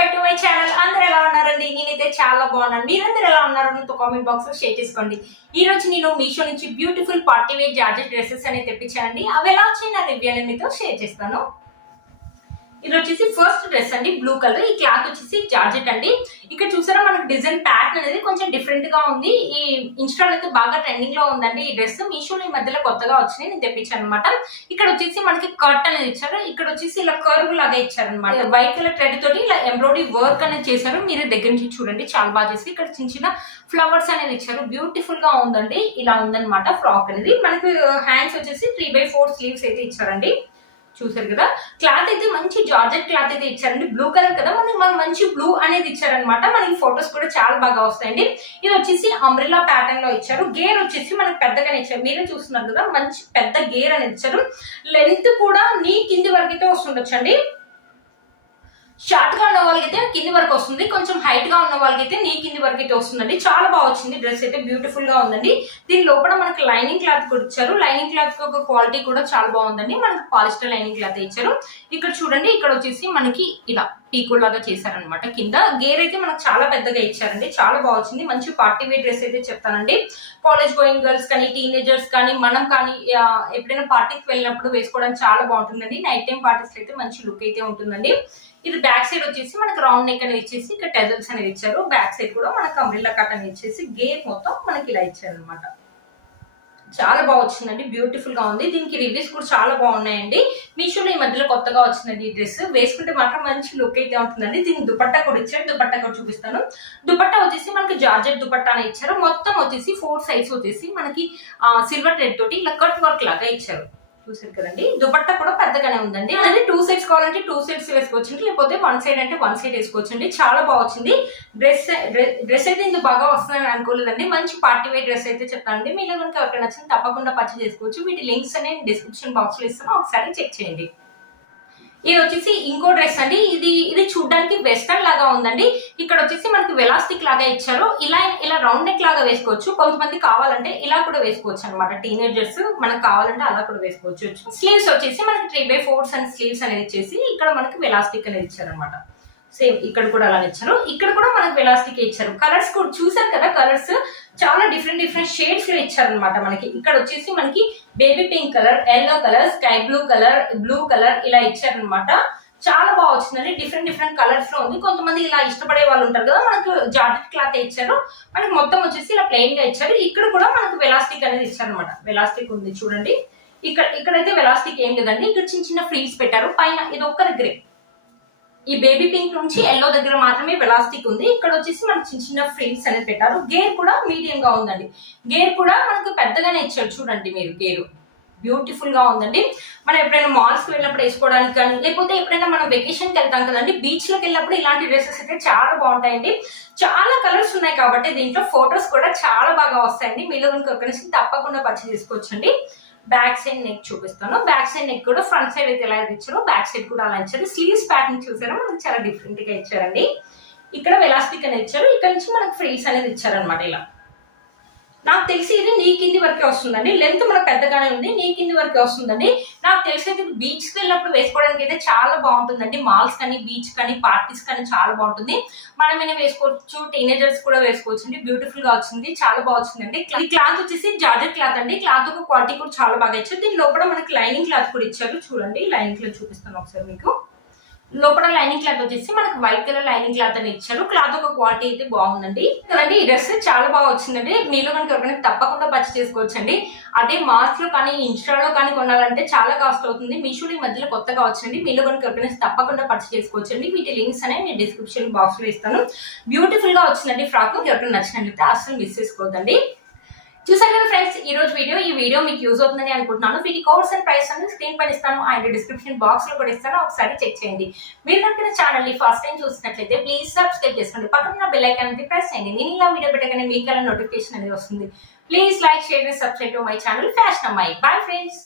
Back to my channel. అందరూ ఎలా ఉన్నారండి? నేనైతే చాలా బాగున్నాను. మీరందరూ ఎలా ఉన్నారో నాతో కామెంట్ బాక్స్ లో షేర్ చేసుకోండి. ఈ రోజు నేను మీషో నుంచి beautiful party wear georgette dresses అనేది తెప్పించానండి. అవి ఎలా వచ్చాయి నా రివ్యూ అనేది మీతో షేర్ చేస్తాను. ఇది వచ్చేసి ఫస్ట్ డ్రెస్ అండి, బ్లూ కలర్. ఈ క్లాత్ వచ్చేసి జార్జెట్ అండి. ఇక్కడ చూసారా మనకు డిజైన్ ప్యాటర్న్ అనేది కొంచెం డిఫరెంట్ గా ఉంది. ఈ ఇన్స్టాల్ అయితే బాగా ట్రెండింగ్ లో ఉందండి ఈ డ్రెస్. మీషోలో ఈ మధ్యలో కొత్తగా వచ్చినాయి, నేను తెప్పించాను అనమాట. ఇక్కడ వచ్చేసి మనకి కట్ అనేది ఇచ్చారు. ఇక్కడ వచ్చేసి ఇలా కర్వ్ లాగా ఇచ్చారు అనమాట. వైట్ కలర్ థ్రెడ్ తోటి ఇలా ఎంబ్రాయిడరీ వర్క్ అనేది చేశారు. మీరు దగ్గర నుంచి చూడండి, చాలా బాగా చేసి ఇక్కడ చిన్న చిన్న ఫ్లవర్స్ అనేది ఇచ్చారు. బ్యూటిఫుల్ గా ఉందండి. ఇలా ఉందన్నమాట ఫ్రాక్ అనేది. మనకి హ్యాండ్స్ వచ్చేసి 3/4 స్లీవ్స్ అయితే ఇచ్చారండి. చూసారు కదా, క్లాత్ అయితే మంచి జార్జెట్ క్లాత్ అయితే ఇచ్చారండి. బ్లూ కలర్ కదా, మనకి మంచి బ్లూ అనేది ఇచ్చారనమాట. మనకి ఫొటోస్ కూడా చాలా బాగా వస్తాయండి. ఇది వచ్చేసి అంబ్రెల్లా ప్యాటర్న్ లో ఇచ్చారు. గేర్ వచ్చేసి మనకి పెద్దగానే ఇచ్చారు. మీరే చూస్తున్నారు కదా, మంచి పెద్ద గేర్ అనేది ఇచ్చారు. లెంత్ కూడా నీ కింది వరకు అయితే వస్తుండొచ్చండి. షార్ట్ గా ఉన్న వాళ్ళకైతే కింది వరకు వస్తుంది, కొంచెం హైట్ గా ఉన్న వాళ్ళకైతే నీ కింది వరకు అయితే వస్తుందండి. చాలా బాగా వచ్చింది డ్రెస్ అయితే, బ్యూటిఫుల్ గా ఉందండి. దీని లోపల మనకి లైనింగ్ క్లాత్ కూడా ఇచ్చారు. లైనింగ్ క్లాత్ ఒక క్వాలిటీ కూడా చాలా బాగుందండి. మనకి పాలిస్టర్ లైనింగ్ క్లాత్ ఇచ్చారు. ఇక్కడ చూడండి, ఇక్కడ వచ్చేసి మనకి ఇలా పీకోల్ లాగా చేశారనమాట. కింద గేర్ అయితే మనకు చాలా పెద్దగా ఇచ్చారండి. చాలా బాగా వచ్చింది. మంచి పార్టీ వేర్ డ్రెస్ అయితే చెప్తానండి. కాలేజ్ గోయింగ్ గర్ల్స్ కానీ, టీనేజర్స్ కానీ, మనం కానీ ఎప్పుడైనా పార్టీకి వెళ్ళినప్పుడు వేసుకోవడానికి చాలా బాగుంటుందండి. నైట్ టైం పార్టీస్ అయితే మంచి లుక్ అయితే ఉంటుందండి. ఇది బ్యాక్ సైడ్ వచ్చేసి మనకి రౌండ్ నెక్ అనేది ఇచ్చేసి ఇక్కడ టెజల్స్ అనేది ఇచ్చారు. బ్యాక్ సైడ్ కూడా మనకి అంబ్రెల్లా కట్ అనేది ఇచ్చేసి గేర్ మొత్తం మనకి ఇలా ఇచ్చారు అనమాట. చాలా బాగా వచ్చిందండి, బ్యూటిఫుల్ గా ఉంది. దీనికి రివ్యూస్ కూడా చాలా బాగున్నాయండి. మీషోలో ఈ మధ్యలో కొత్తగా వచ్చిందండి ఈ డ్రెస్. వేసుకుంటే మాత్రం మంచి లుక్ అయితే ఉంటుందండి. దీనికి దుపట్టా కూడా ఇచ్చారు. దుపట్టా కూడా చూపిస్తాను. దుపట్టా వచ్చేసి మనకి జార్జెట్ దుపట్టా అని ఇచ్చారు. మొత్తం వచ్చేసి 4 సైడ్స్ వచ్చేసి మనకి సిల్వర్ థ్రెడ్ తోటి ఇలా కట్ వర్క్ లాగా ఇచ్చారు. చూసారు కదండి, దుపట్టా కూడా పెద్దగానే ఉందండి. అంటే 2 సైడ్స్ కావాలంటే 2 సైడ్స్ వేసుకోవచ్చు, లేకపోతే 1 సైడ్ అంటే 1 సైడ్ వేసుకోవచ్చు అండి. చాలా బాగా వచ్చింది డ్రెస్ అయితే ఇందుకు బాగా వస్తుందని అనుకోలేదండి. మంచి పార్టీ వేర్ డ్రెస్ అయితే చెప్తానండి. మీలో కనుక ఎవరికైనా నచ్చింది తప్పకుండా పర్చేస్ చేసుకోవచ్చు. వీటి లింక్స్ అనేది డిస్క్రిప్షన్ బాక్స్ లో ఇస్తాను, ఒకసారి చెక్ చేయండి. ఇది వచ్చేసి ఇంకో డ్రెస్ అండి. ఇది చూడడానికి వెస్టర్న్ లాగా ఉందండి. ఇక్కడ వచ్చేసి మనకి వెలాస్టిక్ లాగా ఇచ్చారు. ఇలా రౌండ్ నెక్ లాగా వేసుకోవచ్చు. కొంతమంది కావాలంటే ఇలా కూడా వేసుకోవచ్చు అనమాట. టీనేజర్స్ మనకు కావాలంటే అలా కూడా వేసుకోవచ్చు. స్లీవ్స్ వచ్చేసి మనకి 3/4 అండ్ స్లీవ్స్ అనేది ఇచ్చేసి ఇక్కడ మనకి వెలాస్టిక్ అనేది ఇచ్చారు అనమాట. సేమ్ ఇక్కడ కూడా అలా ఇచ్చారు. ఇక్కడ కూడా మనకి వెలాస్టిక్ ఇచ్చారు. కలర్స్ కూడా చూసారు కదా, కలర్స్ చాలా డిఫరెంట్ షేడ్స్ లో ఇచ్చారనమాట. మనకి ఇక్కడ వచ్చేసి మనకి baby pink colour, yellow colour, sky blue colour, blue colour ఇలా ఇచ్చారనమాట. చాలా బాగా వచ్చిందండి. డిఫరెంట్ కలర్స్ లో ఉంది. కొంతమంది ఇలా ఇష్టపడే వాళ్ళు ఉంటారు కదా, మనకు జార్జెట్ క్లాత్ ఇచ్చారు. మనకి మొత్తం వచ్చేసి ఇలా ప్లెయిన్ గా ఇచ్చారు. ఇక్కడ కూడా మనకు వెలాస్టిక్ అనేది ఇచ్చారనమాట. వెలాస్టిక్ ఉంది చూడండి. ఇక్కడైతే వెలాస్టిక్ ఏం లేదండి. ఇక్కడ చిన్న ఫ్రీల్స్ పెట్టారు. పైన ఇది ఒక్క దగ్గరే, ఈ బేబీ పింక్ నుంచి ఎల్లో దగ్గర మాత్రమే వెలాస్టిక్ ఉంది. ఇక్కడ వచ్చేసి మనకి చిన్న ఫ్రిల్స్ అనేది పెట్టారు. గేర్ కూడా మీడియం గా ఉందండి. గేర్ కూడా మనకు పెద్దగానే ఇచ్చారు. చూడండి మీరు, గేరు బ్యూటిఫుల్ గా ఉందండి. మనం ఎప్పుడైనా మాల్స్ కి వెళ్ళినప్పుడు వేసుకోవడానికి కానీ, లేకపోతే ఎప్పుడైనా మనం వెకేషన్ కి వెళ్తాం కదండి, బీచ్ లోకి వెళ్ళినప్పుడు ఇలాంటి డ్రెస్సెస్ అయితే చాలా బాగుంటాయండి. చాలా కలర్స్ ఉన్నాయి కాబట్టి దీంట్లో ఫొటోస్ కూడా చాలా బాగా వస్తాయండి. మీలో కనుక ఒకరికి తప్పకుండా పర్చేస్ చేసుకోవచ్చండి. బ్యాక్ సైడ్ నెక్ చూపిస్తాను. బ్యాక్ సైడ్ నెక్ కూడా ఫ్రంట్ సైడ్ అయితే ఎలా ఇచ్చారో బ్యాక్ సైడ్ కూడా అలా ఇచ్చారు. స్లీవ్స్ ప్యాటర్న్ చూసారా, మనకి చాలా డిఫరెంట్ గా ఇచ్చారండి. ఇక్కడ వెలాస్టిక్ అనేది ఇచ్చారు. ఇక్కడ నుంచి మనకి ఫ్రిల్స్ అనేది ఇచ్చారనమాట. ఇలా నాకు తెలిసి ఇది నీ కింది వరకే వస్తుందండి. లెంత్ మనకు పెద్దగానే ఉంది, నీ కింది వరకే వస్తుందండి. నాకు తెలిసి అయితే బీచ్ కి వెళ్ళినప్పుడు వేసుకోవడానికి అయితే చాలా బాగుంటుందండి. మాల్స్ కానీ, బీచ్ కానీ, పార్టీస్ కానీ చాలా బాగుంటుంది. మనమైనా వేసుకోవచ్చు, టీనేజర్స్ కూడా వేసుకోవచ్చు అండి. బ్యూటిఫుల్ గా వచ్చింది, చాలా బాగా వచ్చిందండి. ఈ క్లాత్ వచ్చేసి జార్జెట్ క్లాత్ అండి. క్లాత్ ఒక క్వాలిటీ కూడా చాలా బాగా ఇచ్చారు. దీని లోపల మనకి లైనింగ్ క్లాత్ కూడా ఇచ్చారు. చూడండి, లైనింగ్ క్లాత్ చూపిస్తాను ఒకసారి మీకు. లోపల లైనింగ్ క్లాత్ వచ్చేసి మనకి వైట్ కలర్ లైనింగ్ క్లాత్ అని ఇచ్చారు. క్లాత్ ఒక క్వాలిటీ అయితే బాగుందండి. కదండి, ఈ డ్రెస్ చాలా బాగా వచ్చిందండి. మీలో కనుక ఎవరైనా తప్పకుండా పర్చేస్ చేసుకోవచ్చండి. అదే మాల్స్ లో కానీ, ఇన్స్టాలో కానీ కొనాలంటే చాలా కాస్ట్ అవుతుంది. మీషోలో ఈ మధ్యలో కొత్తగా వచ్చిందండి. మీలో కనుక ఎవరైనా తప్పకుండా పర్చేస్ చేసుకోవచ్చండి. వీటి లింక్స్ అనేవి నేను డిస్క్రిప్షన్ బాక్స్ లో ఇస్తాను. బ్యూటిఫుల్ గా వచ్చిందండి ఫ్రాక్. ఎవరైనా నచ్చినట్లయితే అసలు మిస్ చేసుకోవద్దండి. చూసారు కదా ఫ్రెండ్స్, ఈ వీడియో మీకు యూజ్ అవుతుందని అనుకుంటున్నాను. వీటి కోర్స్ అండ్ ప్రైస్ అనేది స్క్రీన్ పైన ఇస్తాను, అండ్ డిస్క్రిప్షన్ బాక్స్ లో కూడా ఇస్తాను, ఒకసారి చెక్ చేయండి. మీరు కనుక ఛానల్ ని ఫస్ట్ టైం చూసినట్లయితే ప్లీజ్ సబ్స్క్రైబ్ చేసుకోండి. పక్కన బెల్ ఐకాన్ అనేది ప్రెస్ చేయండి. నేను ఇలా వీడియో పెట్టగానే మీకు అలా నోటిఫికేషన్ అనేది వస్తుంది. Please like, share and subscribe to my channel fashion అమ్మాయి. Bye friends.